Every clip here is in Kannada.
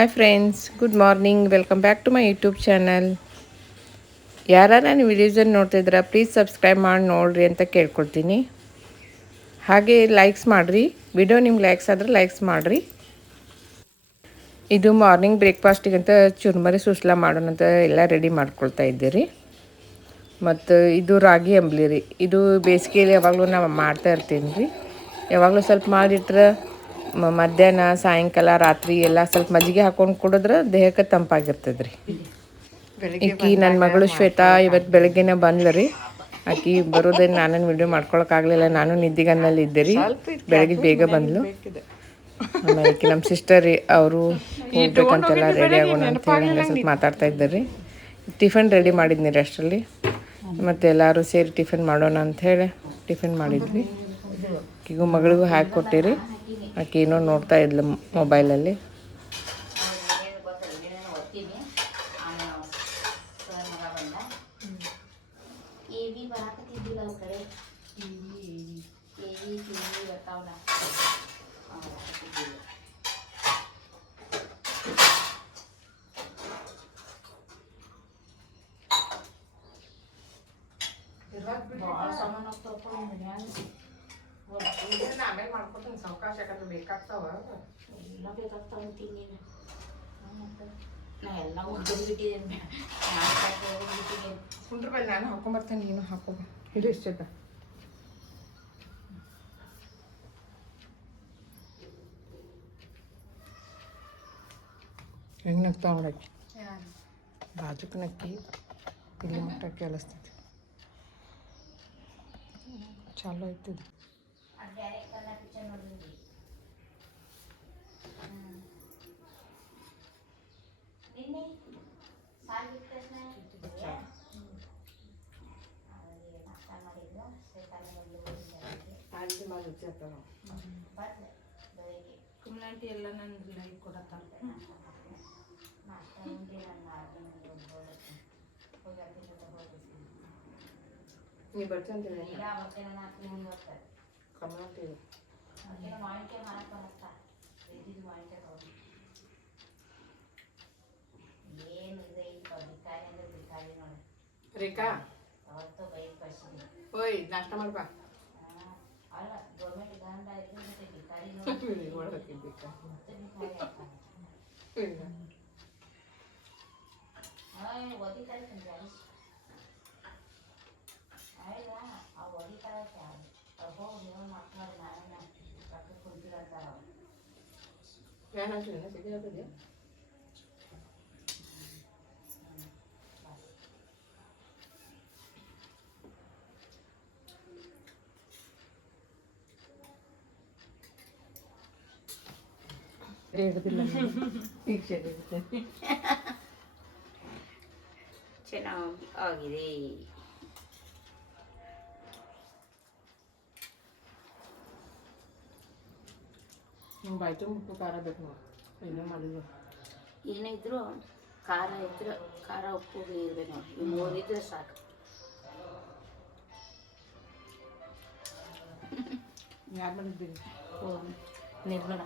Hi friends, good morning. Welcome back to my YouTube channel. ಯಾರು ನನ್ನ ವಿಡಿಯೋಸನ್ನು ನೋಡ್ತಿದ್ದೀರಾ ಪ್ಲೀಸ್ ಸಬ್ಸ್ಕ್ರೈಬ್ ಮಾಡಿ ನೋಡಿರಿ ಅಂತ ಕೇಳ್ಕೊಳ್ತೀನಿ. ಹಾಗೆ ಲೈಕ್ಸ್ ಮಾಡಿರಿ. ವಿಡಿಯೋ ನಿಮ್ಗೆ ಲೈಕ್ಸ್ ಆದರೆ ಲೈಕ್ಸ್ ಮಾಡಿರಿ. ಇದು ಮಾರ್ನಿಂಗ್ ಬ್ರೇಕ್ಫಾಸ್ಟಿಗಂತ ಚುರ್ಮರಿ ಸುಸ್ಲಾ ಮಾಡೋಣಂತ ಎಲ್ಲ ರೆಡಿ ಮಾಡ್ಕೊಳ್ತಾ ಇದ್ದೀರಿ. ಮತ್ತು ಇದು ರಾಗಿ ಅಂಬ್ಲಿ ರೀ. ಇದು ಬೇಸಿಗೆಯಲ್ಲಿ ಯಾವಾಗಲೂ ನಾವು ಮಾಡ್ತಾ ಇರ್ತೀನಿ ರೀ. ಯಾವಾಗಲೂ ಸ್ವಲ್ಪ ಮಾಡಿಟ್ರೆ ಮಧ್ಯಾಹ್ನ ಸಾಯಂಕಾಲ ರಾತ್ರಿ ಎಲ್ಲ ಸ್ವಲ್ಪ ಮಜ್ಜಿಗೆ ಹಾಕ್ಕೊಂಡು ಕುಡಿದ್ರೆ ದೇಹಕ್ಕೆ ತಂಪಾಗಿರ್ತದೆ ರೀ. ಈಕಿ ನನ್ನ ಮಗಳು ಶ್ವೇತಾ ಇವತ್ತು ಬೆಳಗ್ಗೆನೇ ಬಂದ್ಲು ರೀ. ಆಕಿ ಬರೋದೇನು ನಾನೇನು ವಿಡಿಯೋ ಮಾಡ್ಕೊಳಕ್ಕಾಗಲಿಲ್ಲ, ನಾನು ನಿದ್ದಿಗನ್ನಲ್ಲಿ ಇದ್ದೆ ರೀ. ಬೆಳಗ್ಗೆ ಬೇಗ ಬಂದ್ಲು. ಆಮೇಲೆ ಈಕಿ ನಮ್ಮ ಸಿಸ್ಟರ್ ರೀ, ಅವರು ಹೋಗ್ಬೇಕಂತೆಲ್ಲ ರೆಡಿ ಆಗೋಣ ಅಂತ ಹೇಳಿ ಹಂಗೆ ಸ್ವಲ್ಪ ಮಾತಾಡ್ತಾ ಇದ್ದಾರೆ ರೀ. ಟಿಫನ್ ರೆಡಿ ಮಾಡಿದ್ನಿ ರೀ ಅಷ್ಟರಲ್ಲಿ. ಮತ್ತು ಎಲ್ಲರೂ ಸೇರಿ ಟಿಫಿನ್ ಮಾಡೋಣ ಅಂಥೇಳಿ ಟಿಫಿನ್ ಮಾಡಿದ್ವಿ. ಆಕಿಗೂ ಮಗಳಿಗೂ ಹಾಕಿ ಕೊಟ್ಟಿರಿ. ಆಕೆ ಏನೋ ನೋಡ್ತಾ ಇದ್ಲು ಮೊಬೈಲಲ್ಲಿ. ಆಮೇಲೆ ಮಾಡ್ಕೊತೀನಿ ಸಾವಕಾಶ, ಯಾಕಂದ್ರೆ ಬೇಕಾಗ್ತಾವ ಎಲ್ಲ ಬೇಕಾಗ್ತಾವ ಅಂತೀನಿ. ನಾ ಎಲ್ಲ ಉದ್ದಿಟ್ಟಿದ್ದೇನೆ, ಕುಂಡ್ರ ಬಲ್ಲಿ ನಾನು ಹಾಕೊಂಬರ್ತೇನೆ, ನೀನು ಹಾಕೋ ಹಿಡಿ ಇಷ್ಟ. ಹೆಂಗೆ ನಗ್ತಾವ ನೋಡಕ್ಕೆ, ಬಾಜುಕ್ ನಕ್ಕಿ ಇಲ್ಲಿ ಮಟ್ಟ ಕೇಳಿಸ್ತೈತಿ. ಚಾಲು ಆಯ್ತದೆ. ಕುಮ್ಲಾಂಟಿ ಎಲ್ಲ ನನ್ನ ಲೈಕ್ ಕೊಡತ್ತಾರ. ನೀ ಬರ್ತೀನಿ ಕಮ್ಲಾಂಟಿ ರೇಖಾ ಓಯ್ ನಾಷ್ಟ ಮಾಡ್ಬಾ. ಚೆನ್ನಾಗಿ ಆಗಿದೆ. ನಿಮ್ಮ ಬಾಯ್ತು ಉಪ್ಪು ಖಾರ ಬೇಕು ನೋಡಿ. ಏನೋ ಮಾಡಿದ್ರು ಏನೇ ಇದ್ರು ಖಾರ ಇದ್ರೆ ಖಾರ ಉಪ್ಪು ಇರ್ಬೇಕು ನೋಡಿ. ಇವು ಮೂರಿದ್ರೆ ಸಾಕು. ಯಾರು ಮಾಡಿದ್ದೀರಿ? ನಿರ್ಮಲ.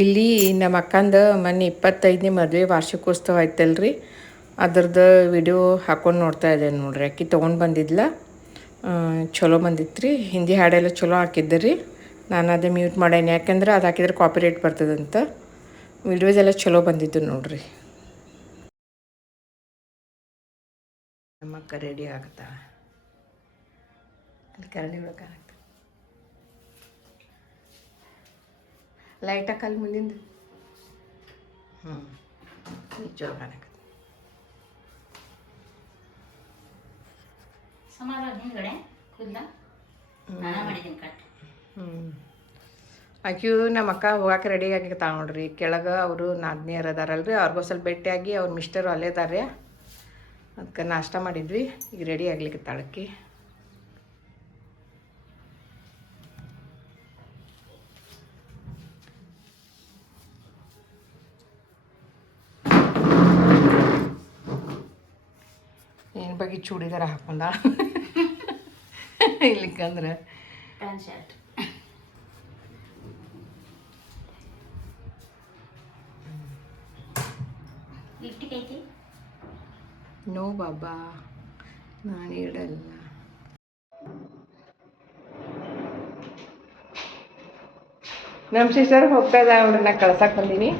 ಇಲ್ಲಿ ನಮ್ಮ ಅಕ್ಕಂದ ಮೊನ್ನೆ 25ನೇ ಮದುವೆ ವಾರ್ಷಿಕೋತ್ಸವ ಆಯ್ತಲ್ರಿ, ಅದ್ರದ್ದು ವಿಡಿಯೋ ಹಾಕ್ಕೊಂಡು ನೋಡ್ತಾ ಇದ್ದೇನೆ ನೋಡ್ರಿ. ಅಕ್ಕಿ ತೊಗೊಂಡು ಬಂದಿದ್ಲ, ಚಲೋ ಬಂದಿತ್ತು ರೀ. ಹಿಂದಿ ಹಾಡೆಲ್ಲ ಚಲೋ ಹಾಕಿದ್ದೆ. ನಾನು ಅದೇ ಮ್ಯೂಟ್ ಮಾಡೇನಿ, ಯಾಕೆಂದ್ರೆ ಅದು ಹಾಕಿದ್ರೆ ಕಾಪಿರೈಟ್ ಬರ್ತದಂತ. ವಿಡಿಯೋಸ್ ಎಲ್ಲ ಚಲೋ ಬಂದಿದ್ದು ನೋಡ್ರಿ. ನಮ್ಮ ಅಕ್ಕ ರೆಡಿ ಆಗುತ್ತಾ ಅಲ್ಲಿ ಕರಡಿ ಒಳಗಾಗ್ತ ಲೈಟ್ ಹಾಕಲ್ಲಿ ಮುಂದಿಂದ ಚಲೋ ಕಾಣಕತ್ತ. ಸಮಾಧಾನ ಹಿಂದ್ಗಡೆ ಕೂದಲ ನಾನು ಮಾಡಿದ್ದೀನಿ ಕಟ್. ಆಕ್ಯೂ ನಮ್ಮ ಅಕ್ಕ ಹೋಗಕ್ಕೆ ರೆಡಿ ಆಗಿರ್ತಾಳೆ ನೋಡ್ರಿ. ಕೆಳಗೆ ಅವರು ನಾದ್ನಿಯರು ಅದಾರಲ್ರಿ, ಅವ್ರಿಗೂ ಸ್ವಲ್ಪ ಭೇಟಿಯಾಗಿ ಅವ್ರ ಮಿಸ್ಟರು ಅಲ್ಲೇ ಇದ್ದಾರೆ. ಅದಕ್ಕೆ ನಾಷ್ಟ ಮಾಡಿದ್ವಿ, ಈಗ ರೆಡಿ ಆಗ್ಲಿಕ್ಕೆ ತಾಳಕ್ಕಿ. ಹೋಗಿ ಚೂಡಿದಾರ ಹಾಕೊಂಡ ಇಲ್ಲಿಕಂದ್ರೆ ಪ್ಯಾಂಟ್ ಶರ್ಟ್ ಲಿಫ್ಟಿಗೆ ಐತಿ ನೋ ಬಾಬಾ ನಾನು ಇಡಲ್ಲ. ನಮ್ಮ ಸಿಸ್ಟರ್ ಹೋಗ್ತಾ ಇದ್ದ ಅವ್ರನ್ನ ಕಳ್ಸಕ್ಕೆ ಬಂದೀನಿ.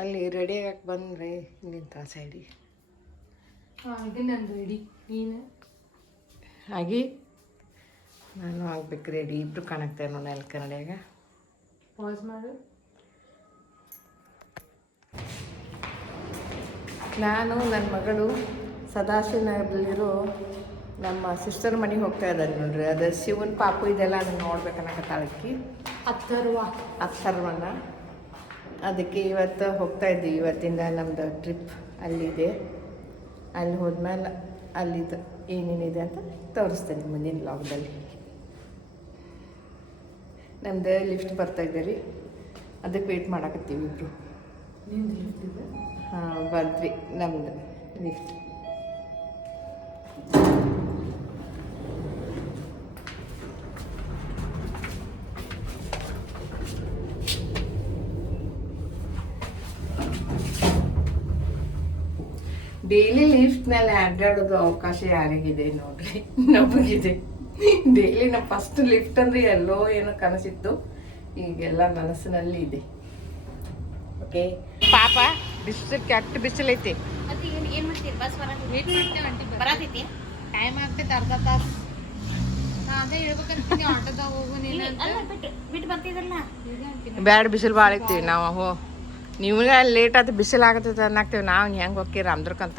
ಅಲ್ಲಿ ರೆಡಿ ಆಗಕ್ಕೆ ಬಂದ್ರೆ ಇಲ್ಲಿಂದ ಸೈಡಿಗೆ ಇದು ನಂದು ರೆಡಿ. ನೀನು ಆಗಿ ನಾನು ಆಗ್ಬೇಕು ರೆಡಿ. ಇಬ್ರು ಕಾಣಕ್ತೇವೆ ನೋಡಿ ಅಲ್ಲಿ ಕನ್ನಡಿಯಾಗ. ಪಾಸ್ ಮಾಡು. ನಾನು ನನ್ನ ಮಗಳು ಸದಾಶಿವನಗರದಲ್ಲಿರೋ ನಮ್ಮ ಸಿಸ್ಟರ್ ಮನೆಗೆ ಹೋಗ್ತಾ ಇದ್ದಾರೆ ನೋಡ್ರಿ. ಅದು ಶಿವನ ಪಾಪು ಇದೆಲ್ಲ ಅದನ್ನು ನೋಡ್ಬೇಕನ್ನಕತ್ತಾಳಕ್ಕಿ ಅಥರ್ವನ. ಅದಕ್ಕೆ ಇವತ್ತು ಹೋಗ್ತಾ ಇದ್ದೀವಿ. ಇವತ್ತಿಂದ ನಮ್ಮದು ಟ್ರಿಪ್ ಅಲ್ಲಿದೆ. ಅಲ್ಲಿ ಹೋದ್ಮೇಲೆ ಅಲ್ಲಿದ್ದು ಏನೇನಿದೆ ಅಂತ ತೋರಿಸ್ತೇನೆ ಮುಂದಿನ ಲಾಗ್ದಲ್ಲಿ. ನಮ್ದು ಲಿಫ್ಟ್ ಬರ್ತಾಯಿದೆ ರೀ, ಅದಕ್ಕೆ ವೆಯ್ಟ್ ಮಾಡಕತ್ತೀವಿ ಇಬ್ಬರು. ಹಾಂ ಬಂದ್ವಿ ನಮ್ಮದು ಲಿಫ್ಟ್. ಡೈಲಿ ಲಿಫ್ಟ್ನಲ್ಲಿ ಅಡ್ಡಾಡೋದು ಅವಕಾಶ ಯಾರಿಗಿದೆ ನೋಡ್ರಿ, ನಮಗಿದೆ. ಡೈಲಿ ನಮ್ಮ ಫಸ್ಟ್ ಲಿಫ್ಟ್ ಅಂದರೆ ಎಲ್ಲೋ ಏನೋ ಕನಸಿತ್ತು, ಈಗೆಲ್ಲ ಮನಸ್ಸಿನಲ್ಲಿ ಇದೆ. ಓಕೆ ಪಾಪ ಬಿಸಿಲು ಕೆಟ್ಟ ಬಿಸಿಲೈತಿ. ಮತ್ತೆ ಏನು ಮಾಡ್ತೀರಿ? ಬಸ್ ಬರತೈತಿ ಟೈಮ್ ಆಗ್ತೈತೆ ಅರ್ಧ ತಾಸು. ಅದೇ ಹೇಳ್ಬೇಕಂತೀನಿ ಆಟೋದಾಗ ಹೋಗು ನೀನು ಅಂತ. ಬಿಟ್ಟು ಬರ್ತಿದ್ರಲ್ಲ ಬ್ಯಾಡ ಬಿಸಿಲು ಭಾಳ ಐತಿ. ನಾವು ನಿಮ್ಗೆ ಲೇಟ್ ಆಯ್ತು ಬಿಸಿಲು ಆಗತ್ತೈತೆ ಅನ್ನಾಗ್ತೇವೆ. ನಾವು ಹೆಂಗೆ ಹೋಗ್ತೀರ ಅಂದ್ರಕ್ಕಂತ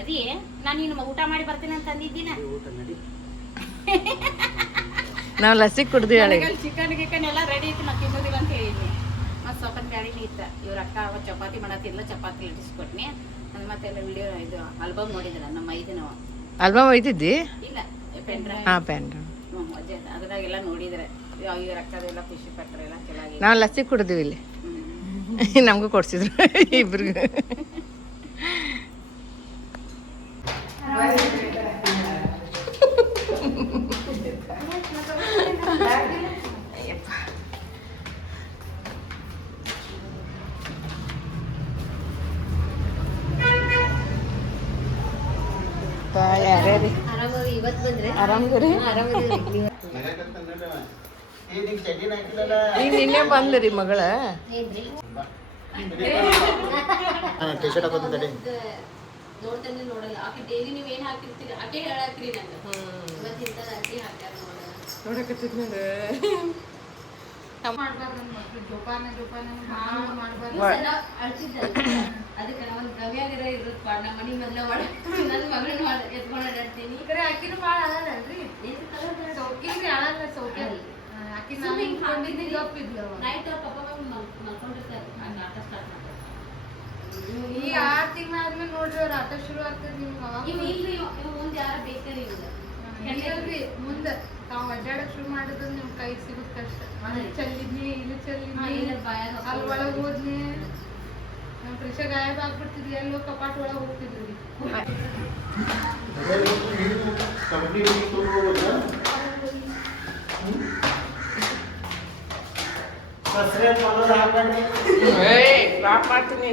ಅದೇ ನಾನು ಇನ್ನು ಊಟ ಮಾಡಿ ಬರ್ತೀನಿ ಅಂತ ಅಂದಿದ್ದೀನ. ನಾವು ಲಸಿ ಕುಡ್ದು ಹೇಳಿ ಚಿಕನ್ ಗಿಕನ್ ಎಲ್ಲ ರೆಡಿ ಇತ್ತು, ನಾವು ತಿನ್ನೋದಿಲ್ಲ ಅಂತ ಹೇಳಿದ್ನಿ. ಮತ್ತು ಸ್ವಲ್ಪ ಬ್ಯಾಡಿನ ಇತ್ತು. ಇವ್ರ ಅಕ್ಕ ಅವತ್ತು ಚಪಾತಿ ಮಾಡತ್ತಿಲ್ಲ, ಚಪಾತಿ ಇಟ್ಟಿಸ್ಕೊಟ್ನಿ. ಅದು ಮತ್ತೆಲ್ಲ ವಿಡಿಯೋ ಇದು ಆಲ್ಬಮ್ ನೋಡಿದ್ರ ನಮ್ಮ ಐದಿನವ ಆಲ್ಬಮ್ ಒಯ್ತಿದ್ದಿ? ಇಲ್ಲ ಪೆನ್ ಡ್ರೈವ್. ಹಾಂ ಪೆನ್ ಡ್ರೈವ್. ಅಜ್ಜ ಅದ್ರಾಗೆಲ್ಲ ನೋಡಿದ್ರೆ ಇವ್ರ ಅಕ್ಕದೆಲ್ಲ ಖುಷಿ ಪಟ್ಟರೆಲ್ಲ ಚೆನ್ನಾಗಿ. ನಾವು ಲಸಿ ಕುಡಿದ್ವಿ ಇಲ್ಲಿ, ನಮಗೂ ಕೊಡ್ಸಿದ್ರು ಇಬ್ರಿಗೂ. ಯಾರ್ಯಾರಿ ಇವತ್ತು ಬಂದ್ರೆ ಆರಾಮದ್ರಿ? ಆರಾಮದಿರಿ. ಈಗ ನಿನ್ನೆ ಬಂದ್ರಿ ಮಗಳ. ನೋಡ್ತಾನೆ ನೋಡಲ್ಲ ಆಕೆ ಡೈಲಿ ನೀವ್ ಏನ್ ಹಾಕಿರ್ತೀರಿ ಆಕೆ ಹೇಳಾಕ್ರಿ ನಂಗೆ ಇವತ್ತು ಇಂಥದ್ದು ಅಕ್ಕಿ ಹಾಕ್ಯಾರ ನೋಡಕತ್ತಿದ್ ಅದಕ್ಕೆ ನಾವು ಗವ್ಯಾಗಿರ ಇರುತ್ತೆ ನಮ್ಮ ಮನೆ ಮೊದಲ ಮಾಡ ನನ್ನ ಮಗಳನ್ನ ಎತ್ಕೊಂಡು ಆಡಾಡ್ತೀನಿ. ಅಕ್ಕಿನೂ ಭಾಳ ಅದಲ್ರಿ, ಸೌಕಿಲ್ರಿ ಅಳಲ್ಲ ಸೌಕಿ. ಅಕ್ಕಿ ನೈಟ್ ಪಪ್ಪ ಮಲ್ಕೊಂಡಿರ್ತಾರೆ ಹಂಗೆ ಆಟ ಸ್ಟಾರ್ಟ್ ಮಾಡ್ತಾರೆ. ಈ 6 ತಿಂಗಳು ಆದ್ಮೇಲೆ ನೋಡ್ರಿ ಅವ್ರ ಆಟ ಶುರು ಆಗ್ತದೆ ನಿಮ್ಗೆ. ಅವಾಗ ಇಲ್ರಿ ಮುಂದೆ ಯಾರ ಬೇಕರಿ ಇವ್ರು ಹೆಂಗಲ್ರಿ ಮುಂದೆ ತಾವು ಅಡ್ಡಾಡಕ್ ಶುರು ಮಾಡಿದ್ರೆ ನಿಮ್ ಕೈ ಸಿಗೋದ್ ಕಷ್ಟ. ಅಲ್ಲಿ ಚೆಲ್ಲಿದ್ನಿ ಇಲ್ಲಿ ಚೆಲ್ಲಿದ್ನಿ ಅಲ್ಲಿ ಒಳಗೆ ಹೋದ್ನಿ. ನಮ್ಮ ಕೃಷ ಗಾಯಬ ಆಗ್ಬಿಡ್ತಿದ್ವಿ, ಎಲ್ಲೋ ಕಪಾಟ್ ಒಳಗೆ ಹೋಗ್ತಿದ್ವಿ. ಮಾಡ್ತೀನಿ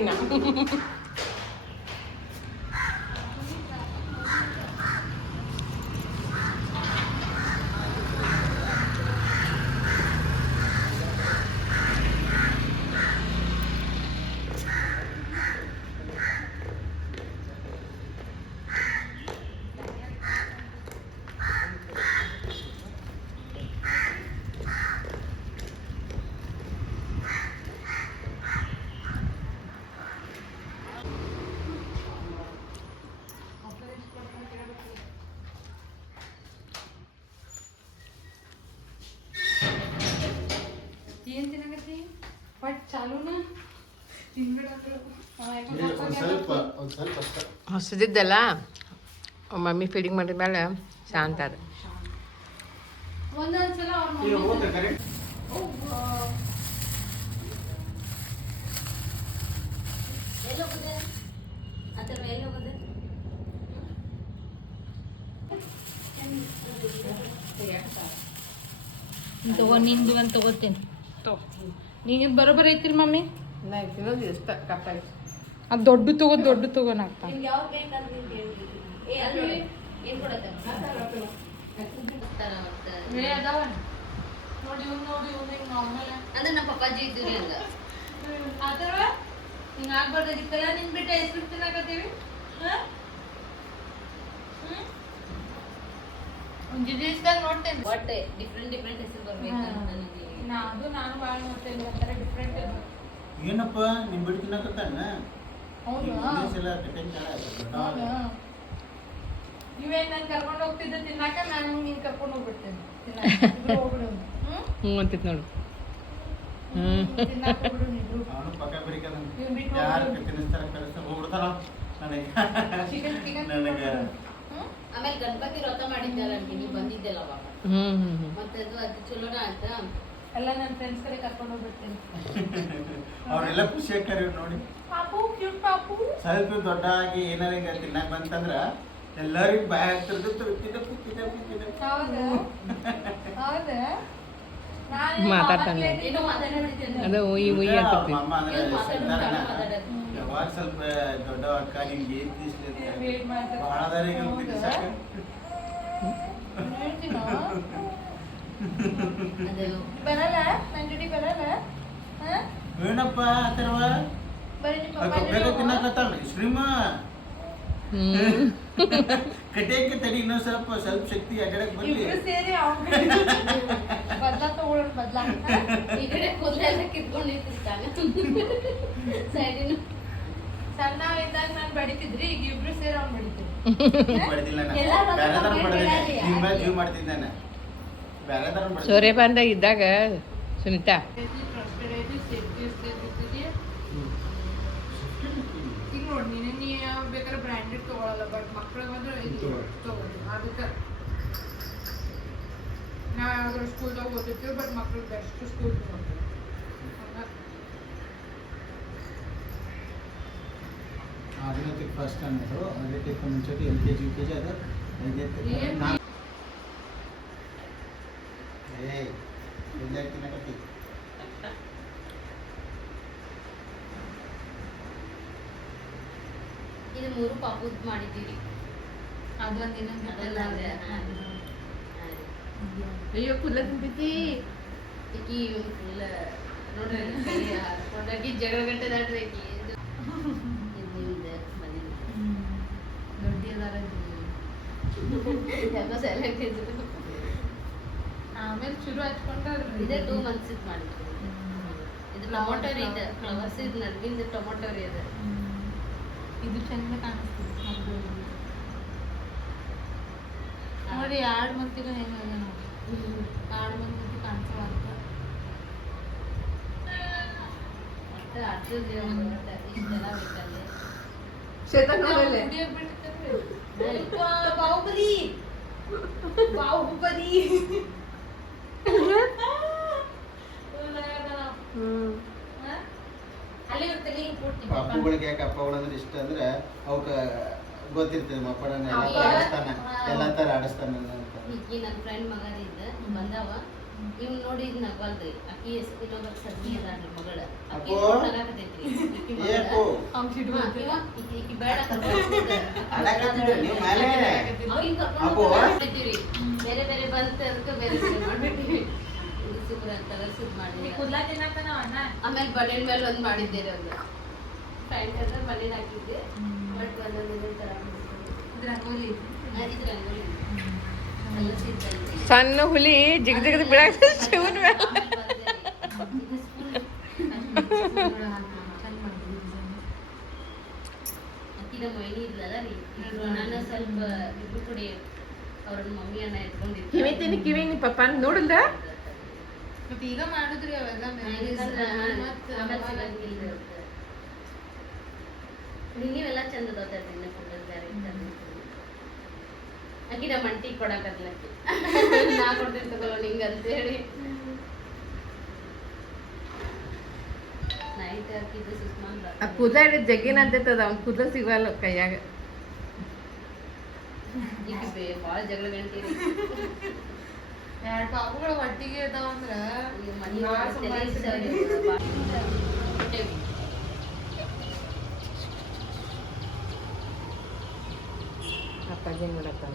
ಏನ್ ತಿನ್ನಕತ್ತಿ ಬಟ್ ಚಾಲೂನ ಹೊಸದಿದ್ದಲ್ಲ ಮಮ್ಮಿ ಫೀಡಿಂಗ್ ಮಾಡಿದ್ಮೇಲೆ ಶಾಂತ ಅದ. ಒಂದೊಂದ್ಸಲ ಅವ್ರ ಹೋಗೋದೆ ಅಥವಾ ಎಲ್ಲಿ ಹೋಗೋದೆ ತಗೋ ನಿಂದು ಒಂದು ತಗೋತೀನಿ ನೀನು ಬರೋಬ್ಬರ ಐತಿರಿ ಮಮ್ಮಿ ನಾ ತಿನ್ನೋದು ಇಷ್ಟ ಕಪ್ಪಾಗಿ ಅದು ದೊಡ್ಡ ತಗೋನಾಗ್ತಾ ನಿಮ್ಗೆ ಯಾವ್ದು ಬೇಕಾದ್ರೆ ನೀವು ಹೇಳ್ಬಿಡಿ. ಏ ಅಲ್ಲಿ ಏನು ಕೊಡತ್ತೆ ನೋಡಿ ಇವ್ನು ಆಮೇಲೆ ಅಂದ್ರೆ ನಮ್ಮ ಪಪ್ಪಾಜಿ ಇದ್ದೀರಿ ಹಂಗ ಆತರ ಹಿಂಗೆ ಆಗ್ಬಾರ್ದಾಗಿತ್ತಲ್ಲ ನಿನ್ ಬಿಟ್ಟು ಎಷ್ಟು ತಿನ್ನಕತ್ತೀವಿ ಒಂದು ದಿವಸದಾಗ ನೋಡ್ತೇನೆ ಒಟ್ಟೆ ಡಿಫ್ರೆಂಟ್ ಹೆಸರು ಬರ್ಬೇಕು ಅಂತ ನನಗೆ ನಾನು ಭಾಳ ನೋಡ್ತೇನೆ ಒಂಥರ ಡಿಫ್ರೆಂಟ್ ಏನಪ್ಪ ನಿಮ್ ಬಿಟ್ಟು ತಿನ್ನಕತ್ತಾನ ಹೌದು ಹೌದು ನೀವೇನ್ ನಾನು ಕರ್ಕೊಂಡು ಹೋಗ್ತಿದ್ದೆ ತಿನ್ನಾಕ ನಾನು ನೀನ್ ಕರ್ಕೊಂಡು ಹೋಗ್ಬಿಡ್ತೇನೆ ಹೋಗ್ಬಿಡೋದು ಹ್ಞೂ ಅಂತಿತ್ತು ನೋಡು ತಿನ್ನಾಕ ಹೋಗ್ಬಿಡು ನೀವು ಅವನು ಪಕ್ಕ ಬರಿಕದ ಇವ್ನ್ ಬಿಟ್ಟು ಯಾರು ತಿನ್ನಿಸ್ತಾರ ಕಳಿಸ್ತಾರ ಹೋಗ್ಬಿಡ್ತಾನ ನನಗೆ ಚಿಕನ್ ನನಗೆ ಆಮೇಲೆ ಗಣಪತಿ ವ್ರತ ಮಾಡಿದ್ದಲ್ಲ ನೀವು ಬಂದಿದ್ದೆಲ್ಲ ಅವಾಗ ಹ್ಞೂ ಮತ್ತೆ ಅದು ಚಲೋನ ಆಯ್ತಾ ಎಲ್ಲ ನನ್ನ ಫ್ರೆಂಡ್ಸ್ ಕಡೆ ಕರ್ಕೊಂಡು ಹೋಗ್ಬಿಡ್ತೇನೆ ಅವ್ರೆಲ್ಲ ಖುಷಿ ಆಕ್ಕಾರ ನೋಡಿ ಪಾಪು ಕ್ಯೂಟ್ ಪಾಪು ಸ್ವಲ್ಪ ದೊಡ್ಡ ಆಗಿ ಏನಾರ ಈಗ ತಿನ್ನಕ್ ಬಂತಂದ್ರ ಎಲ್ಲರಿಗೂ ಬಾಯ್ ಆಗ್ತಿರ್ದು ತಿನ್ನಪ್ಪು ಹೌದಾ ಹೌದಾ ಮಾತಾಡ್ತಾನೆ. ಏನೋ ಮಾತಾಡಿದ್ದೇನೆ ಅದು ಉಯ್ ಆಗ್ತೈತಿ ಅಮ್ಮ ಅಂದ್ರೆ ಸಂತಾರನ ಯಾವಾಗ ಸ್ವಲ್ಪ ದೊಡ್ಡ ಅಕ್ಕ ನಿಮ್ಗೆ ಏನ್ ತಿನ್ಸ್ಲಿ ಬಹಳ ದಾರಿಗೆ ತಿನ್ಸಕ್ಕ ಅದು ಬರಲ್ಲ ನನ್ನ ಜೊತೆ ಬರಲ್ಲ ಹಾ ಏನಪ್ಪ ಆತರವ ಬರೀ ನಿಮ್ಮ ಬೇಗ ತಿನ್ನಕತ್ತಾಳ ಶ್ರೀಮ ಕಟೇಕ ತಡಿ ಇನ್ನೊಂದ್ ಸ್ವಲ್ಪ ಶಕ್ತಿ ಅಗಡಕ್ ಬರ್ಲಿ ಇಬ್ರು ಸೇರಿ ಬದ್ಲಾ ತಗೊಳ್ಳೋಣ ಬದ್ಲಾ ಈ ಕಡೆ ಕೂದಲೆಲ್ಲ ಕಿತ್ಕೊಂಡಿರ್ತಾನೆ ಸೈಡಿನ ಸಣ್ಣ ಇದ್ದಾಗ ನಾನು ಬಡಿತಿದ್ರಿ ಈಗ ಇಬ್ರು ಸೇರಿ ಅವ್ನು ಬಡಿತೀವಿ ಬಡ್ದಿಲ್ಲ ಎಲ್ಲ ಬೇರೆದಾರ ಬಡ್ದಿಲ್ಲ ಬಡ್ದಿಲ್ಲ. ನಿಮ್ ಮೇಲೆ ಜೀವ ಮಾಡ್ತಿದ್ದೆ ನಾನು ಬೇರೆದಾರ ಬಡ್ದಿಲ್ಲ ಸೂರ್ಯಪಾನದಾಗ ಇದ್ದಾಗ ಸುನೀತಾ ಈಗ ನೋಡಿ ನೀನು ಬೇಕಾದ್ರೆ ಬ್ರ್ಯಾಂಡೆಡ್ ತಗೊಳಲ್ಲ ಬಟ್ ಮಕ್ಳಿಗೆ ಮಾತ್ರ ಇದು ತಗೋದು ಅದಕ್ಕೆ ನಾವು ಯಾವ್ದಾದ್ರು ಸ್ಕೂಲ್ದಾಗ ಓದಿರ್ತೀವಿ ಬಟ್ ಮಕ್ಳಿಗೆ ಬೆಸ್ಟ್ ಸ್ಕೂಲ್ ತಗೋತೀವಿ ಅದಕ್ಕೆ ಫಸ್ಟ್ ಸ್ಟ್ಯಾಂಡರ್ಡು ಅದಕ್ಕೆ ಮುಂಚೆ LKG UKG ಅದು ಏನ್ ಏಯ್ ಎಲ್ಲ ತಿನ್ನಕತ್ತಿ ಇದು 3 ಪಾಪುದ್ ಮಾಡಿದ್ದೀರಿ ಅದೊಂದಿನ ಅದೆಲ್ಲ ಅಯ್ಯೋ ಕುಲ್ಲ ತುಂಬಿತಿ ಈಕಿ ಫುಲ್ ನೋಡ್ರಿ ಹಾಕೊಂಡಾಗಿ ಜಗಳ ಗಂಟೆ ದಾಟ್ರಿ ಆಕಿ ಇದು ನಿಮ್ದು ಬಂದಿದ್ದು ದೊಡ್ಡ ಅದಾರ ಯಾಕೋ ಸೆಲೆಕ್ಟ್ ಇದ್ರು ಆಮೇಲೆ ಶುರು ಹಚ್ಕೊಂಡ್ರಿ ಇದೇ 2 months ಇದು ಮಾಡಿದ್ರು ಇದು ಟೊಮೊಟೊ ರೀ ಇದು ಫ್ಲವರ್ಸ್ ಇದು ನರ್ಗಿಂದ ಟೊಮೊಟೊ ರೀ ಅದು ಇದು ಚಂದ ಕಾಣಿಸ್ತಿದೆ ನೋಡಿ 2 ಮಂತಿಗ ಹೆಂಗ ನೋಡಿ 2 ಮಂತಿ ಕಾಣಿಸೋವಂತ ಮತ್ತೆ ಅರ್ಧ ದಿನ ಬರುತ್ತೆ ಇಷ್ಟೆಲ್ಲ ಬೇಕಲ್ಲಿ ಬಾಹುಬಲಿ ಬಾಹುಬಲಿ ಅಲ್ಲಿ ಇರ್ತದೆ ಪೂರ್ತಿ ಅಪ್ಪುಗಳಿಗೆ ಯಾಕೆ ಅಪ್ಪಗಳಂದ್ರೆ ಇಷ್ಟ ಅಂದ್ರೆ ಅವಕ್ಕ ಗೊತ್ತಿರ್ತದೆ ಮಕ್ಕಳನ್ನ ಎಲ್ಲ ತರ ಆಡಿಸ್ತಾನ ಅಂತ ಈಕಿ ನನ್ನ ಫ್ರೆಂಡ್ ಮಗ ಇದ್ದ ಬಂದವ ಇವ್ ನೋಡಿ ಇದ್ ನಗವಲ್ರಿ ಅಕ್ಕಿ ಇನ್ನೊಬ್ಬ ಸದ್ನಿ ಅದಾಳ್ರಿ ಮಗಳ ಅಕ್ಕಿ ಅಪ್ಪೋ. ನಗಾಕತೈತ್ರಿ ಈಕಿ ಏ ಅಪ್ಪು ಈಕಿ ಬೇಡ ಆಡಾಕತ್ತಿದ್ರಿ ನೀವು ಮೇಲೆ ಅಪ್ಪೋ. ಬೇರೆ ಬೇರೆ ಬಂತ ಅದಕ್ಕೆ ಬೇರೆ ಬೇರೆ ಮಾಡ್ಬಿಟ್ಟಿವಿ ಇದು ಸುಬ್ರ ಅಂತ ಸುದ್ ಮಾಡಿ ಕುದ್ಲಾ ತಿನ್ನಕನ ಅಣ್ಣ ಆಮೇಲೆ ಬನೇನ್ ಮೇಲೆ ಒಂದ್ ಮಾಡಿದ್ದೇನೆ ಒಂದು ಫ್ಯಾಂಟ್ ಅಂದ್ರೆ ಬನೇನ್ ಹಾಕಿದ್ದೆ ಬಟ್ ಒಂದೊಂದು ತರ ಇದು ರಂಗೋಲಿ ಇದು ರಂಗೋಲಿ ಎಲ್ಲ ಸಿದ್ಧಂತೆ ಸಣ್ಣ ಹುಲಿ ಜಿಗ್ ಜಿಗದ್ ಬಿಡಾಕ ಶಿವನ್ ಮೇಲೆ ಅಕ್ಕಿನ ಮೈನಿ ಇದ್ಲಲ್ಲ ರೀ ನಾನು ಸ್ವಲ್ಪ ಇಬ್ರು ಕೂಡಿ ಅವ್ರ ಮಮ್ಮಿ ಅಣ್ಣ ಎತ್ಕೊಂಡಿದ್ರು ಕಿವಿತೀನಿ ಕಿವಿ ನಿಮ್ಮ ಪಪ್ಪ ನೋಡಿಲ್ಲ ಮತ್ತೆ ಈಗ ಮಾಡಿದ್ರಿ ಅವೆಲ್ಲ ನೀವೆಲ್ಲ ಚಂದ ಅದಾವ್ರಿ ಫೋಟೋ ಬೇರೆ ಆಕಿ ನಮ್ಮ ಅಂಟಿ ಕೊಡಕತ್ಲಕ್ಕಿ ನಾ ಕೊಡ್ತೀನಿ ತಗೊಳ್ಳೋ ನಿಂಗೆ ಅಂತ ಹೇಳಿ ನಾ ಆ ಕೂದ ಹಿಡಿದು ಜಗ್ಗಿನ ಅಂತೈತದ ಅವ್ನ ಕೂದ ಸಿಗಲ್ಲ ಕೈಯಾಗ. ಭಾಳ ಜಗಳ ಗಂಟೀರಿ. 2 ಪಾಪುಗಳು ಒಟ್ಟಿಗೆ ಇದಾವ ಅಂದ್ರ ಅಪ್ಪಾಜಿ ನೋಡತ್ತಾನ.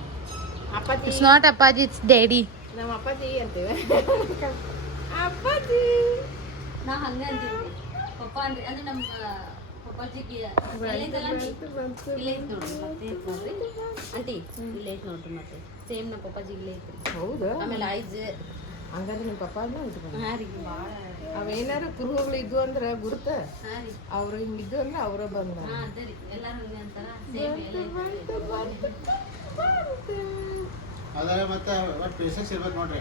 ಅಪ್ಪಾಜಿ ಇಟ್ಸ್ ನಾಟ್ ಅಪ್ಪಾಜಿ, ಇಟ್ಸ್ ಡ್ಯಾಡಿ. ನಮ್ಮ ಅಪ್ಪಾಜಿ ಅಂತೇವೆ. ಅಪ್ಪಾಜಿ ನಾ ಹಂಗ ಅಂತೀವಿ ಪಪ್ಪ ಅಂದ್ರೆ ಅಂದ್ರೆ ನಮ್ಮ ಪಪ್ಪಾಜಿಗೆ ಇಲ್ಲೇ ಐತ್ ನೋಡ್ರಿ ಮತ್ತೆ ನೋಡ್ರಿ ಆಂಟಿ ಇಲ್ಲೇ ಐತ್ ನೋಡ್ರಿ ಮತ್ತೆ ಸೇಮ್ ನಮ್ಮ ಪಪ್ಪಾಜಿಗೆ ಇಲ್ಲೇ ಐತ್ರಿ. ಹೌದಾ? ಆಮೇಲೆ ಐಜ್ ಹಂಗಂದ್ರೆ ನಿಮ್ಮ ಪಪ್ಪ ಇಟ್ಕೊಂಡು ಹಾಂ ರೀ ಭಾಳ ಅವೇನಾರು ಕುರುಹುಗಳು ಇದ್ವು ಅಂದ್ರೆ ಗುರುತ ಹಾಂ ರೀ ಅವ್ರು ಹಿಂಗಿದ್ದು ಅಂದ್ರೆ ಅವರ ಬಂದ. ಹಾಂ ಅದೇ ರೀ ಎಲ್ಲರೂ ಹಂಗೆ ಅಂತಾರ ಸೇಮ್ ಅದರ ಮತ್ತೆ ಒಟ್ಟು ಪೇಷನ್ಸ್ ಇರ್ಬೇಕು ನೋಡ್ರಿ,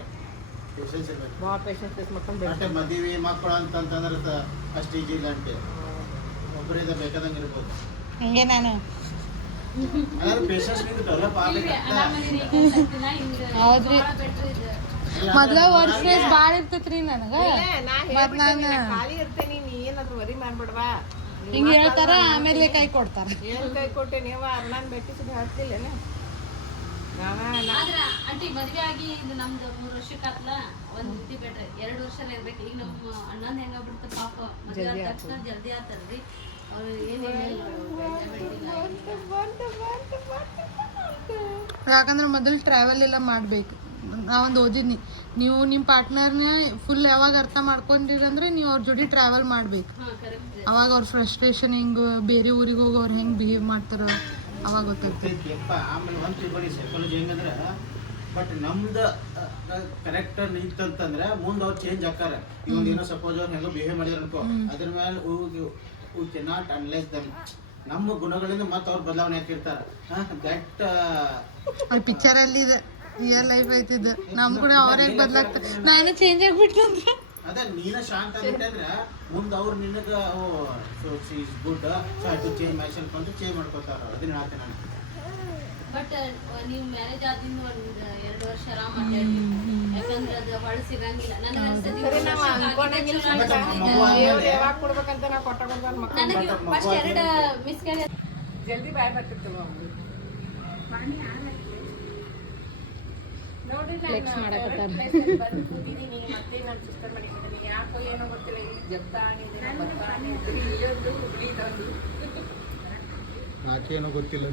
ಪೇಷನ್ಸ್ ಇರ್ಬೇಕು. ಭಾಳ ಪೇಷನ್ಸ್ ಮಾಡ್ಕೊಂಡು ಮತ್ತೆ ಮದುವೆ ಮಕ್ಕಳು ಅಂತಂತಂದ್ರೆ ಅಷ್ಟು ಈಜಿ ಇಲ್ಲ ಅಂತೆ, ಒಬ್ಬರಿಂದ ಬೇಕಾದಂಗೆ ಇರ್ಬೋದು. ಹಂಗೆ ನಾನು ಅದಾದ್ರೆ ಪೇಷನ್ಸ್ ಡೆವಲಪ್ ಹೌದ್ರಿ. ಮೊದ್ಲ ವರ್ಷ ಬಾಳ ಇರ್ತೈತ್ರಿ ನನಗ. ಮತ್ ನಾನು ಖಾಲಿ ಇರ್ತೇನಿ, ನೀ ಏನಾದ್ರು ವರಿ ಮಾಡ್ಬಿಡ್ವಾ ಹಿಂಗ ಹೇಳ್ತಾರ, ಆಮೇಲೆ ಕೈ ಕೊಡ್ತಾರ. ಏನ್ ಕೈ ಕೊಟ್ಟೆ ನೀವು ಅರ್ಣನ್ ಬೆಟ್ಟಿ ಸುದ್ದಿ ಹಾಕ್ತಿಲ್ಲೇನ? ಆದ್ರ ಆಂಟಿ ಮದ್ವೆ ಆಗಿ ಇದು ನಮ್ದು 3 ವರ್ಷಕ್ಕೆ ಆತ್ಲ ಒಂದ್ ರೀತಿ ಬೇಡ್ರಿ 2 ವರ್ಷ ಇರ್ಬೇಕು. ಈಗ ನಮ್ಮ ಅಣ್ಣಂದ್ ಹೆಂಗ ಬಿಡ್ತ ಪಾಪ ಮದ್ವೆ ಆದ ತಕ್ಷಣ ಜಲ್ದಿ ಆತಾರ್ರಿ ಅವ್ರು ಯಾಕಂದ್ರೆ ಮೊದಲು ಟ್ರಾವೆಲ್ ಎಲ್ಲ ಮಾಡ್ಬೇಕು. ನಾವೊಂದು ಓದಿದ್ನಿ, ನೀವು ನಿಮ್ಮ ಪಾರ್ಟ್ನರ್ನ ಫುಲ್ ಯಾವಾಗ ಅರ್ಥ ಮಾಡ್ಕೊಂಡಿರಂದ್ರೆ ನೀವು ಅವ್ರ ಜೋಡಿ ಟ್ರಾವೆಲ್ ಮಾಡ್ಬೇಕು. ಅವಾಗ ಅವ್ರ ಫ್ರಸ್ಟ್ರೇಷನ್ ಹೆಂಗೆ, ಬೇರೆ ಊರಿಗೆ ಹೋಗಿ ಅವ್ರು ಹೆಂಗೆ ಬಿಹೇವ್ ಮಾಡ್ತಾರ ಅವಾಗ ಗೊತ್ತಾಗ್ತೈತಿ. ಆಮೇಲೆ ಒಂದು ತಿಳ್ಕೊಳ್ಳಿ ಸೈಕಾಲಜಿ ಹೆಂಗಂದ್ರೆ, ಬಟ್ ನಮ್ದು ಕರೆಕ್ಟ್ ಇತ್ತಂತಂದ್ರೆ ಮುಂದೆ ಅವ್ರು ಚೇಂಜ್ ಆಕಾರ. ಇವಾಗ ಏನೋ ಸಪೋಸ್ ಅವ್ರು ಹೆಂಗೋ ಬಿಹೇವ್ ಮಾಡಿದ್ರು ಅನ್ಕೋ, ಅದ್ರ ಮೇಲೆ ವಿ ಕೆನಾಟ್ ಅನಲೈಸ್ ದಮ್. ನಮ್ಮ ಗುಣಗಳಿಂದ ಮತ್ತೆ ಅವ್ರು ಬದಲಾವಣೆ ಆಗ್ತಿರ್ತಾರೆ. ದಟ್ ಅವ್ರ ಪಿಕ್ಚರ್ ಅಲ್ಲಿ ಇದೆ, ರಿಯಲ್ ಲೈಫ್ ಐತಿದ್ದು. ನಮ್ ಕೂಡ ಅವ್ರ ಹೆಂಗ್ ಬದಲಾಗ್ತಾರೆ, ನಾನು ಚೇಂಜ್ ಆಗ್ಬಿಟ್ಟಂದ್ರೆ ಅದೇ ನೀನ ಶಾಂತ ಆಗಿಟ್ಟಂದ್ರೆ ಮುಂದೆ ಅವ್ರು ನಿನಗ good so I to change myself ಅಂತ ಚೇಂಜ್ ಮಾಡ್ಕೊತಾರ. ಅದನ್ನ ಹೇಳ್ತೇನೆ ನಾನು. ಬಟ್ ನೀವು ಮ್ಯಾರೇಜ್ ಆದಿಂದ ಒಂದ್ 2 ವರ್ಷ ಆರಾಮ್ ಅಡ್ಡಾಡಿ, ಯಾಕಂದ್ರೆ ಅದು ಹೊಳ ಸಿಗಂಗಿಲ್ಲ ನನಗೆ ಅನ್ಸತಿ. ಯಾವಾಗ ಕೊಡ್ಬೇಕಂತ ನಾವು ಕೊಟ್ಟ ನನಗೆ ಫಸ್ಟ್ 2 ಮಿಸ್ ಕ್ಯಾರೇಜ್ ಜಲ್ದಿ ಬಾಯ್ ಬರ್ತಿರ್ತವ ನೋಡ್ರಿ. ಬಂದು ಕೂತಿದ್ದೀನಿ, ಮತ್ತೆ ನಾನು ಸಿಸ್ಟರ್ ಮಾಡಿದ್ದೀನಿ. ಯಾಕೋ ಏನೋ ಗೊತ್ತಿಲ್ಲ, ಇಲ್ಲಿ ಜಪ್ತ ಆಣಿದೆ ಇಲ್ಲೊಂದು ಹುಬ್ಳಿ ತಂದು ನಾಕೇನೋ ಗೊತ್ತಿಲ್ಲ.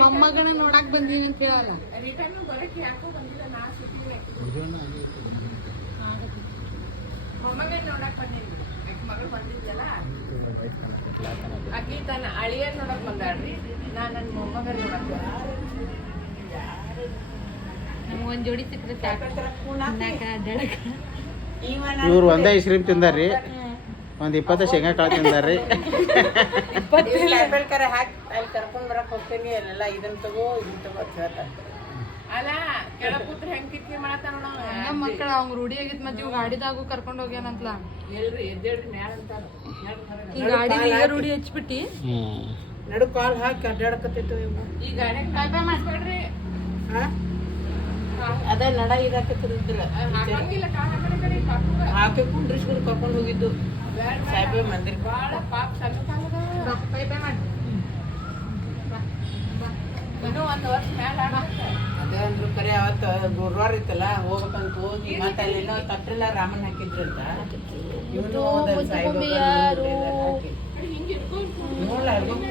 ಮೊಮ್ಮಗನ ನೋಡಕ್ ಬಂದೀನಿ ಅಂತ ಹೇಳಲ್ಲ. ರಿಟರ್ನ್ ಬರಕ್ಕೆ ಯಾಕೋ ಬಂದಿಲ್ಲ. ನಾ ಸಿಗ್ತೀನಿ ಮೊಮ್ಮಗನ್ ನೋಡಕ್ ಬಂದಿದ್ವಿ. ಯಾಕೆ ಮಗಳು ಬಂದಿದ್ದಲ್ಲ, ಆಕಿ ತನ್ನ ಅಳಿಯನ್ ನೋಡಕ್ ಬಂದಾಳ್ರಿ. ನಾನು ನನ್ನ ಮೊಮ್ಮಗನ್ ನೋಡಕ್ ಒಂದ್ ಜೋಡಿ ಸಿಕ್ಕರೆ ಇವ್ರು ಒಂದೇ ಐಸ್ ಕ್ರೀಮ್ ತಿಂದಾರ್ರಿ, ಒಂದು 20 ಶೇಂಗಾ ಕಾಳು ತಿಂದಾರ್ರಿ. ಕರೆ ಹಾಕಿ ಅಲ್ಲಿ ಕರ್ಕೊಂಡ್ ಬರಕ್ ಹೋಗ್ತೀನಿ. ಅಲ್ಲೆಲ್ಲ ಇದನ್ನ ತಗೋ ಅಂತ ಹೇಳ್ತಾರೆ. ಅಲ್ಲ ಕೆಳಗ್ ಕೂತ್ರ ಹೆಂಗ್ ಕಿತ್ತಿ ಮಾಡತ್ತ ನೋಡ ಮಕ್ಕಳ ಅವ್ನ ರೂಢಿ ಆಗಿತ್. ಮತ್ತೆ ಇವ್ ಗಾಡಿದಾಗೂ ಕರ್ಕೊಂಡ್ ಹೋಗ್ಯಾನಂತಲ. ಎಲ್ರಿ ಎದ್ದೇಳ್ರಿ ಮ್ಯಾಲ ಅಂತಾರ. ಈ ಗಾಡಿ ರೂಢಿ ಹಚ್ಬಿಟ್ಟಿ ನಡು ಕಾಲ್ ಹಾಕಿ ಅಡ್ಡಾಡಕತ್ತಿತ್ತು. ಈ ಗಾಡಿ ಕಾಯ್ಬಾಯ್ ಮಾಡ್ಕೊಡ್ರಿ. ಅದೇ ನಡ ಇದಾಕತ್ತಿಲ್ಲ, ಹಾಕಿ ಕುಂಡ್ರಿಸ್ಕೊಂಡು ಕರ್ಕೊಂಡು ಹೋಗಿದ್ದು ಸಾಹೇಬ ಮಂದಿರ. ಭಾಳ ಪಾಪ ಸಣ್ಣ ಇನ್ನೂ 1 ವರ್ಷ ಮ್ಯಾಲ ಅದೇ ಅಂದ್ರು. ಕರೆ ಅವತ್ತು ಗುರುವಾರ ಇತ್ತಲ್ಲ, ಹೋಗ್ಬೇಕಂತ ಹೋಗಿ ಮತ್ತೆ ಅಲ್ಲೇನೋ ತಪ್ಪಿಲ್ಲ ರಾಮನ್ ಹಾಕಿದ್ರಂತ. ಇವನು ನೋಡ್ಲ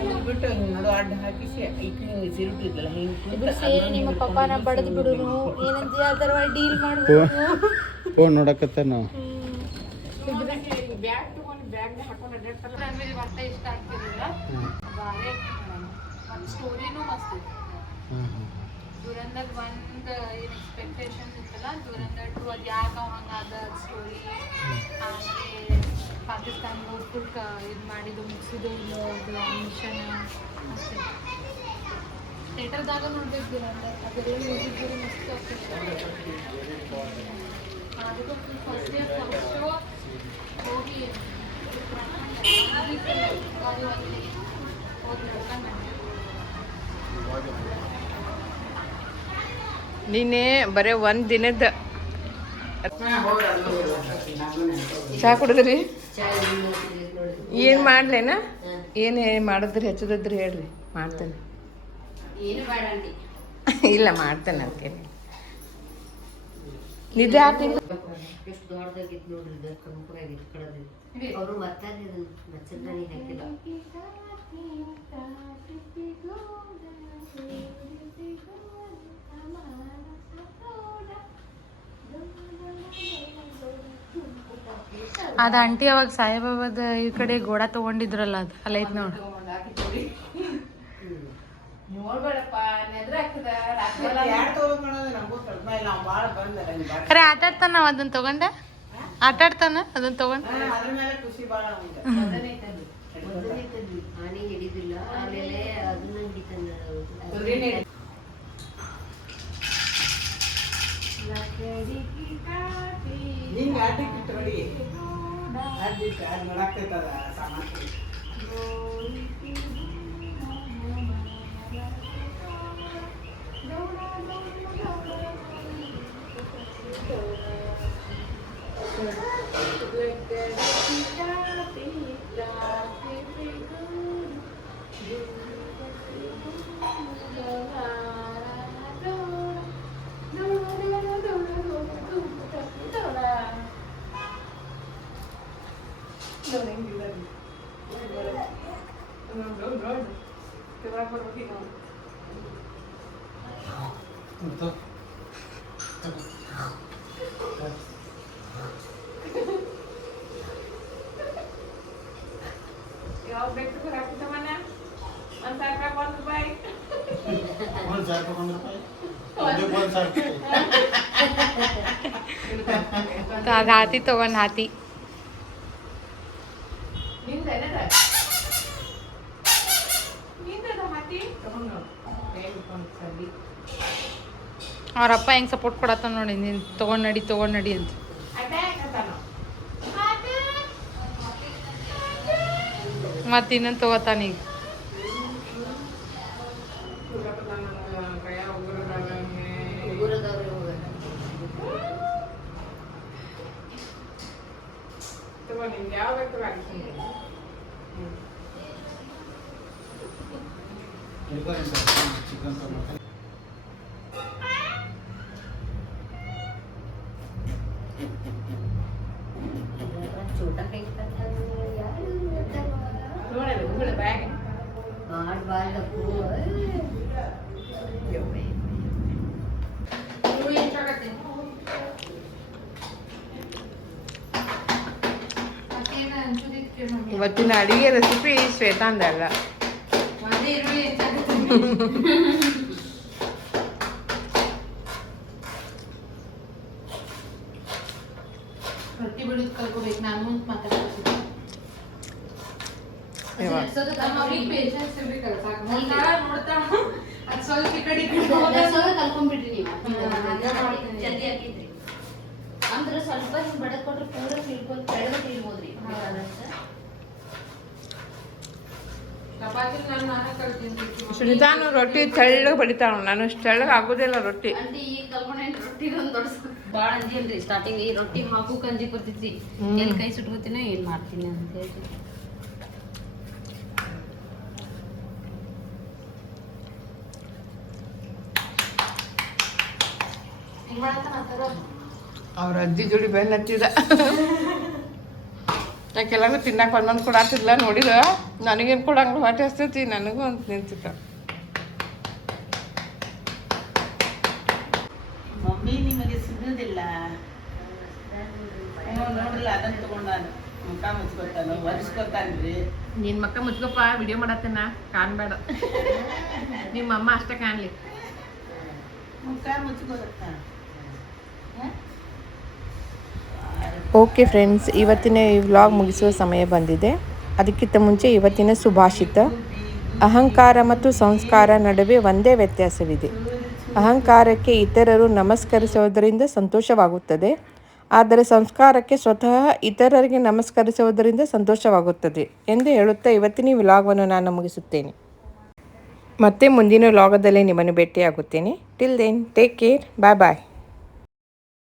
ಹೋಗ್ಬಿಟ್ಟು ನೋಡು ಅಡ್ಡ ಹಾಕಿಸಿ ಹಿಂಗೆ ಸಿರುಟ್ಟಿದ್ಲಲ್ಲ ಹಿಂಗೆ ನಿಮ್ಮ ಪಪ್ಪನ ಬಡದ್ ಬಿಡುನು ಏನಂತ ಯಾವ್ದಾರ ಡೀಲ್ ಮಾಡ್ಬೋದು. ಫೋನ್ ನೋಡಕತ್ತ ನಾವು ಬ್ಯಾಗ್ ತಗೊಂಡು ಬ್ಯಾಗ್ನ ಹಾಕೊಂಡು ಅಡ್ಡಾಡ್ತಾರ. ನನಗೆ ಒಟ್ಟ ಇಷ್ಟ ಆಗ್ತಿರಲಿಲ್ಲ. ಬಾಳೆ ಸ್ಟೋರಿನೂ ಮಸ್ತ್ ಇತ್ತು. ದುರಂದರ್ 1 ಏನು ಎಕ್ಸ್ಪೆಕ್ಟೇಷನ್ಸ್ ಇತ್ತಲ್ಲ, ದುರಂದರ್ 2 ಅದು ಯಾಕೆ ಹಂಗಾದ ಸ್ಟೋರಿ. ಆಮೇಲೆ ಪಾಕಿಸ್ತಾನ ಫುಲ್ ಇದು ಮಾಡಿದ್ದು ಮುಗಿಸಿದ್ದು ಮಿಷನ್ ಅಷ್ಟೇ. ಥಿಯೇಟರ್ದಾಗ ನೋಡ್ಬೇಕು ದುರಂದರ್. ಅದೆಲ್ಲ ಮ್ಯೂಸಿಕ್ ಮಸ್ತ್ ಆಗ್ತದೆ. ಅದಕ್ಕೂ ಫಸ್ಟ್ ಇಯರ್ ಫಸ್ಟ್ ಶೋ ಹೋಗಿ ನಿನ್ನೆ ಬರೀ 1 ದಿನದ ಚಹಾ ಕುಡಿದ್ರಿ? ಏನು ಮಾಡ್ಲೇನ ಏನು ಮಾಡಿದ್ರಿ ಹೆಚ್ಚದಿದ್ರಿ ಹೇಳ್ರಿ ಮಾಡ್ತೇನೆ. ಏನು ಬೇಡ ಆಂಟಿ. ಇಲ್ಲ ಮಾಡ್ತೇನೆ ಅಂತೇನೆ. ನಿಜ ಆಗ್ತೀನಿ. ಎಷ್ಟು ದೊಡ್ಡದಾಗಿತ್ತು ನೋಡ್ರಿ, ಇದು ಕಂಪಗಾಗಿತ್ತು ಕಡದು. ಅವರು ಬರ್ತಾರೆ ಅದನ್ನ ನಚ್ಚದಾನಿ ಹಾಕಿಲ್ಲ. ಅದ ಆಂಟಿ ಅವಾಗ ಸಾಯಿಬಾಬಾದ ಈ ಕಡೆ ಗೋಡ ತಗೊಂಡಿದ್ರಲ್ಲ, ಅದು ಅಲ್ಲೈತ್ ನೋಡು. ಖರೆ ಆಟಾಡ್ತಾನ ಅದನ್ನ ತಗೊಂಡ, ಆಟಾಡ್ತಾನ ಅದನ್ನ ತಗೊಂಡ. ಆನೆ ಹಿಡಿದಿಲ್ಲ, ಆಮೇಲೆ ಅದನ್ನ ಹಿಡಿತಾನ. ಅದು ಹಾತಿ ತಗೊಂಡ್ ಹಾತಿ. ಅವ್ರಪ್ಪ ಹೆಂಗ್ ಸಪೋರ್ಟ್ ಕೊಡತ್ತ ನೋಡಿ, ನೀನು ತಗೊಂಡ್ ನಡಿ ಅಂತ. ಮತ್ತೆ ಇನ್ನೊಂದು ತಗೋತಾನೀಗ. ಇವತ್ತಿನ ಅಡಿಗೆ ರೆಸಿಪಿ ಶ್ವೇತಾಂದಲ್ಲ. ರೊಟ್ಟಿ ಬಿಡೋದು ಕಲ್ಕೋಬೇಕು ನಾನು ಅಂತ ಮಾತಾಡ್ತೀನಿ. ಪೇಷನ್ಸ್ ಇರ್ಬೇಕಲ್ಲ, ಸಾಕು. ಅದು ಸ್ವಲ್ಪ ಈ ಕಡೆ ಕಲ್ಕೊಂಡ್ಬಿಟ್ರಿ ನೀವು. ಜಲ್ದಿ ಹಾಕಿದ್ರಿ ಅಂದ್ರೆ ಸ್ವಲ್ಪ ಹಿಂಗೆ ಬಡದ್ ಕೊಟ್ರೆ ಪೂರ ತಿಳ್ಕೊಂಡು ಕೆಳಗೆ ತಿಳ್ಬೋದ್ರಿ. ಸುನಿತಾನು ರೊಟ್ಟಿ ತೆಳ್ಳಗೆ ಬಡಿತಾಳ, ನಾನು ಅಷ್ಟು ತೆಳ್ಳಗೆ ಆಗೋದಿಲ್ಲ ರೊಟ್ಟಿ. ಅಂಟಿ ಈಗ ಕಲ್ಕೊಂಡೇನ್ ರೊಟ್ಟಿ ಒಂದು ದೊಡ್ಡ ಭಾಳ ಅಂಜಿಲ್ರಿ. ಸ್ಟಾರ್ಟಿಂಗ್ ಈ ರೊಟ್ಟಿ ಹಾಕು ಕಂಜಿ ಬರ್ತಿದ್ರಿ, ಎಲ್ಲಿ ಕೈ ಸುಟ್ಕೋತೀನೋ ಏನ್ ಮಾಡ್ತೀನಿ ಅಂತ ಹೇಳಿ. ಅವ್ರ ಅಜ್ಜಿ ಜೋಡಿ ಬೆನ್ನ ಹತ್ತಿದ. ಯಾಕೆಲ್ಲರೂ ತಿನ್ನಕ್ಕೆ ಒಂದೊಂದು ಕೊಡಾತಿದ್ಲ, ನೋಡಿದ ನನಗೇನು ಕೊಡಂಗ ಹೊಟ್ಟೆ ಹಸ್ತೈತಿ, ನನಗೂ ಅಂತ ನಿಂತಿತ್ತ. ಮಮ್ಮಿ ನಿಮಗೆ ಸಿಗೋದಿಲ್ಲ ನೋಡ್ರಲ್ಲ, ಅದನ್ನ ತಗೊಂಡಾನ ಮುಖ ಮುಚ್ಕೊತಾನ, ಒರೆಸ್ಕೊತಾನ್ರಿ. ನಿನ್ನ ಮಕ್ಕ ಮುಚ್ಕೋಪ್ಪ, ವಿಡಿಯೋ ಮಾಡತ್ತೇನ ಕಾಣ್ಬೇಡ. ನಿಮ್ಮ ಅಮ್ಮ ಅಷ್ಟೇ ಕಾಣ್ಲಿ. ಮುಖ ಮುಚ್ಕೊತಾನ. ಓಕೆ ಫ್ರೆಂಡ್ಸ್, ಇವತ್ತಿನ ಈ ವ್ಲಾಗ್ ಮುಗಿಸುವ ಸಮಯ ಬಂದಿದೆ. ಅದಕ್ಕಿಂತ ಮುಂಚೆ ಇವತ್ತಿನ ಸುಭಾಷಿತ: ಅಹಂಕಾರ ಮತ್ತು ಸಂಸ್ಕಾರ ನಡುವೆ ಒಂದೇ ವ್ಯತ್ಯಾಸವಿದೆ. ಅಹಂಕಾರಕ್ಕೆ ಇತರರು ನಮಸ್ಕರಿಸುವುದರಿಂದ ಸಂತೋಷವಾಗುತ್ತದೆ, ಆದರೆ ಸಂಸ್ಕಾರಕ್ಕೆ ಸ್ವತಃ ಇತರರಿಗೆ ನಮಸ್ಕರಿಸುವುದರಿಂದ ಸಂತೋಷವಾಗುತ್ತದೆ ಎಂದು ಹೇಳುತ್ತಾ ಇವತ್ತಿನ ವ್ಲಾಗವನ್ನು ನಾನು ಮುಗಿಸುತ್ತೇನೆ. ಮತ್ತೆ ಮುಂದಿನ ವ್ಲಾಗದಲ್ಲಿ ನಿಮ್ಮನ್ನು ಭೇಟಿಯಾಗುತ್ತೇನೆ. ಟಿಲ್ ದೆನ್, ಟೇಕ್ ಕೇರ್, ಬಾಯ್ ಬಾಯ್.